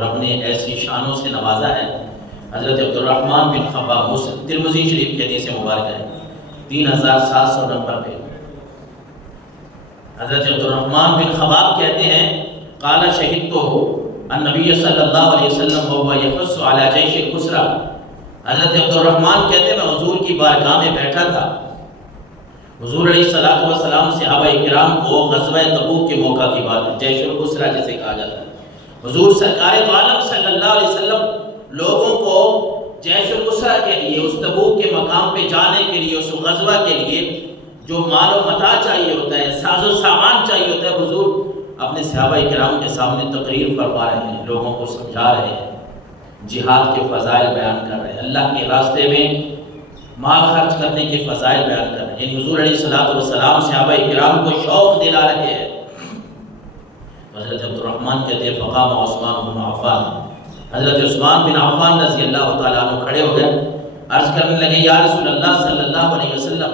اور اپنے ایسی شانوں سے نوازا ہے۔ حضرت عبد الرحمن بن خباب، ترمذی شریف کے حدیث مبارک ہے 3700 نمبر پہ، حضرت عبد الرحمن بن خباب کہتے ہیں قال شہدتہ النبی صلی اللہ علیہ وسلم وهو يحث على جيش الاسرى۔ حضرت عبد الرحمن کہتے ہیں میں حضور کی بارگاہ میں بیٹھا تھا، حضور علیہ الصلوۃ والسلام صحابہ کرام کو غزوہ تبوک کے موقع کی بات ہے، جیش الاسرہ جسے کہا جاتا ہے۔ حضور سرکار دو عالم صلی اللہ علیہ وسلم لوگوں کو جیش الاسرہ کے لیے، اس تبوک کے مقام پہ جانے کے لیے، اس غزوہ کے لیے جو مال و متاع چاہیے ہوتا ہے، ساز و سامان چاہیے ہوتا ہے، حضور اپنے صحابہ کرام کے سامنے تقریر فرما رہے ہیں، لوگوں کو سمجھا رہے ہیں، جہاد کے فضائل بیان کر رہے ہیں، اللہ کے راستے میں مال خرچ کرنے کے فضائل بیان کر رہے ہیں، یعنی حضور علیہ الصلوۃ والسلام صحابہ کرام کو شوق دلا رہے ہیں۔ حضرت عبد الرحمن کہتے ہیں فقام عثمان بن عفان، حضرت عثمان بن عفان رضی اللہ تعالیٰ عنہ کھڑے ہو گئے، عرض کرنے لگے یا رسول اللہ صلی اللہ علیہ وسلم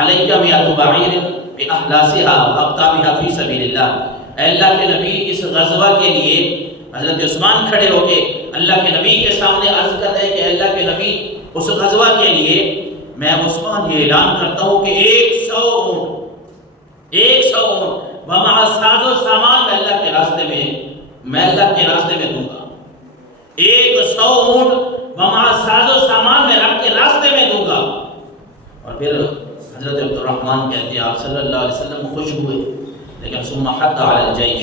علیہ مئۃ بعیر باحلاسها واقطابها فی سبیل اللہ۔ اے اللہ کے نبی اس غزوہ کے لیے، حضرت عثمان کھڑے ہو کے اللہ کے نبی کے سامنے عرض کر رہے ہیں کہ اللہ کے نبی اس غزوہ کے لیے میں عثمان یہ اعلان کرتا ہوں کہ 100 اونٹ ومع ساز و سامان میں اللہ کے راستے میں دوں گا، 100 اونٹ ومع ساز و سامان میں رب کے راستے میں دوں گا۔ اور پھر حضرت عبد الرحمن کہتے ہیں آپ صلی اللہ علیہ وسلم خوش ہوئے، لیکن ثم حد علی الجیش،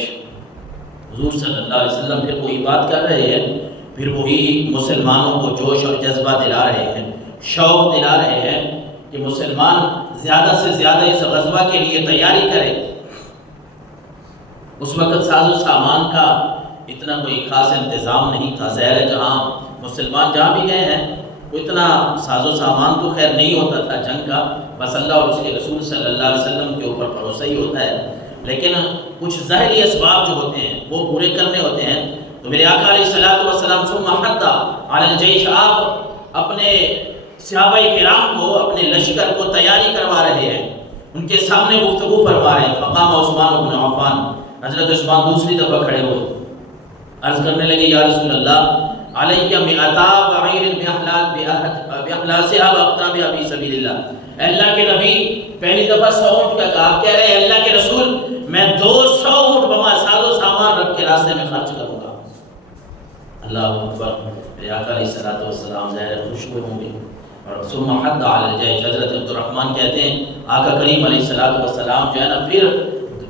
حضور صلی اللہ علیہ وسلم پھر وہی بات کر رہے ہیں، پھر وہی مسلمانوں کو جوش اور جذبہ دلا رہے ہیں، شوق دلا رہے ہیں کہ مسلمان زیادہ سے زیادہ اس غزوہ کے لیے تیاری کرے۔ اس وقت ساز و سامان کا اتنا کوئی خاص انتظام نہیں تھا، ظاہر ہے جہاں مسلمان جہاں بھی گئے ہیں وہ اتنا ساز و سامان تو خیر نہیں ہوتا تھا جنگ کا، بس اللہ اور اس کے رسول صلی اللہ علیہ وسلم کے اوپر بھروسہ ہی ہوتا ہے، لیکن کچھ ظاہری اسباب جو ہوتے ہیں وہ پورے کرنے ہوتے ہیں۔ تو میرے آقا علیہ الصلوۃ والسلام ثم حد علی الجیش، آپ اپنے صحابہ کرام کو، اپنے لشکر کو تیاری کروا رہے ہیں، ان کے سامنے گفتگو فرما رہے ہیں۔ فقام عثمان بن عفان، حضرت عثمان دوسری دفعہ کھڑے ہوئے، عرض کرنے لگے یا رسول اللہ علیہ مئتا بعیر باحلاسها واقطابها فی سبیل اللہ۔ اے اللہ کے نبی پہلی دفعہ 100 اونٹ کا کہا، آپ کہہ رہے ہیں اللہ کے رسول میں 200 اونٹ بما ساز و سامان رب کے راستے میں خرچ کروں گا۔ اللہ اکبر، میرے آقا علیہ الصلوۃ والسلام ظاہر خوش ہوئے ہوں گے۔ اور ثم حد علی الجیش، حضرت عبد الرحمن کہتے ہیں آقا کریم علیہ الصلوۃ والسلام جو ہے نا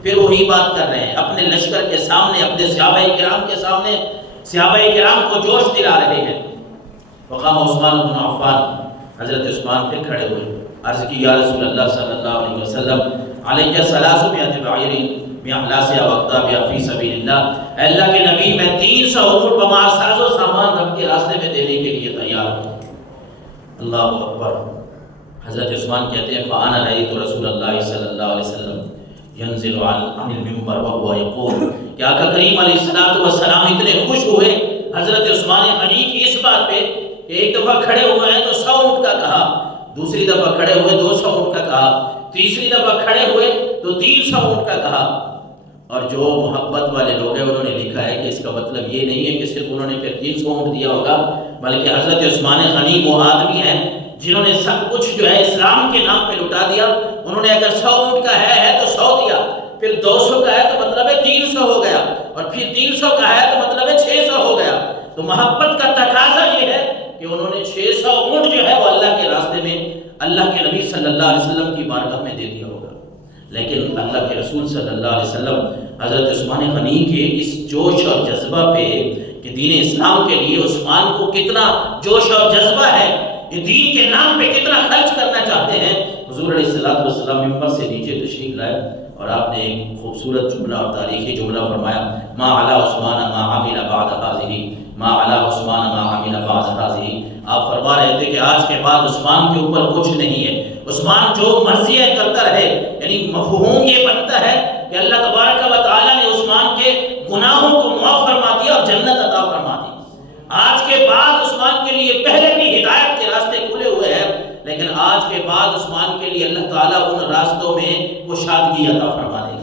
پھر وہی بات کر رہے ہیں، اپنے لشکر کے سامنے، اپنے صحابہ کرام کے سامنے صحابہ کرام کو جوش دلا رہے ہیں۔ فقام عثمان بن عفان، حضرت عثمان پھر کھڑے ہوئے، عرض کی یا رسول اللہ صلی اللہ علیہ وسلم علیہ 300 بعیر باحلاسها واقطابها فی سبیل اللہ۔ اے اللہ کے نبی میں 300 اونٹ بما ساز و سامان رب کے راستے میں دینے کے لیے تیار ہوں۔ اللہ اکبر، حضرت عثمان کہتے ہیں فانا رأیت رسول اللہ صلی اللہ علیہ وسلم ینزل عن المنبر وهو یقول، کہ آقا کریم علیہ الصلوۃ والسلام اتنے خوش ہوئے حضرت عثمان غنی کی اس بات پہ کہ ایک دفعہ کھڑے ہوئے ہیں تو 100 اونٹ کا کہا، دوسری دفعہ کھڑے ہوئے 200 اونٹ کا کہا، تیسری دفعہ کھڑے ہوئے تو 300 اونٹ کا کہا۔ اور جو محبت والے لوگ ہیں انہوں نے لکھا ہے کہ اس کا مطلب یہ نہیں ہے کہ صرف انہوں نے پھر 300 اونٹ دیا ہوگا، بلکہ حضرت عثمان غنی وہ آدمی ہیں جنہوں نے سب کچھ جو ہے اسلام کے نام پہ لٹا دیا۔ انہوں نے اگر 100 اونٹ کا ہے تو 100 دیا، پھر 200 کا ہے تو مطلب ہے 300 ہو گیا، اور پھر 300 کا ہے تو مطلب ہے 600 ہو گیا۔ تو محبت کا تقاضا یہ ہے کہ انہوں نے 600 اونٹ جو ہے وہ اللہ کے راستے میں اللہ کے نبی صلی اللہ علیہ وسلم کی بارگاہ میں دے دیا ہوگا۔ لیکن اللہ کے رسول صلی اللہ علیہ وسلم حضرت عثمان غنی کے اس جوش اور جذبہ پہ کہ دین اسلام کے لیے عثمان کو کتنا جوش اور جذبہ ہے، یہ دین کے نام پہ کتنا خرچ کرنا چاہتے ہیں، حضور علیہ الصلوۃ والسلام ممبر سے نیچے تشریف لائے اور آپ نے ایک خوبصورت جملہ اور تاریخی جملہ فرمایا، ما علی عثمان ما عمل بعد هذه، ما علی عثمان ما عمل بعد هذه۔ آپ فرما رہے تھے کہ آج کے بعد عثمان کے اوپر کچھ نہیں ہے، عثمان جو مرضی ہے کرتا رہے، یعنی مفہوم یہ بنتا ہے کہ اللہ تبارک و تعالیٰ نے عثمان کے گناہوں کو معاف فرما دیا اور جنت عطا فرما دی۔ آج کے بعد عثمان کے لیے پہلے بھی ہدایت کے راستے کھلے ہوئے ہیں، لیکن آج کے بعد عثمان کے لیے اللہ تعالیٰ ان راستوں میں کشادگی عطا فرما دے گا۔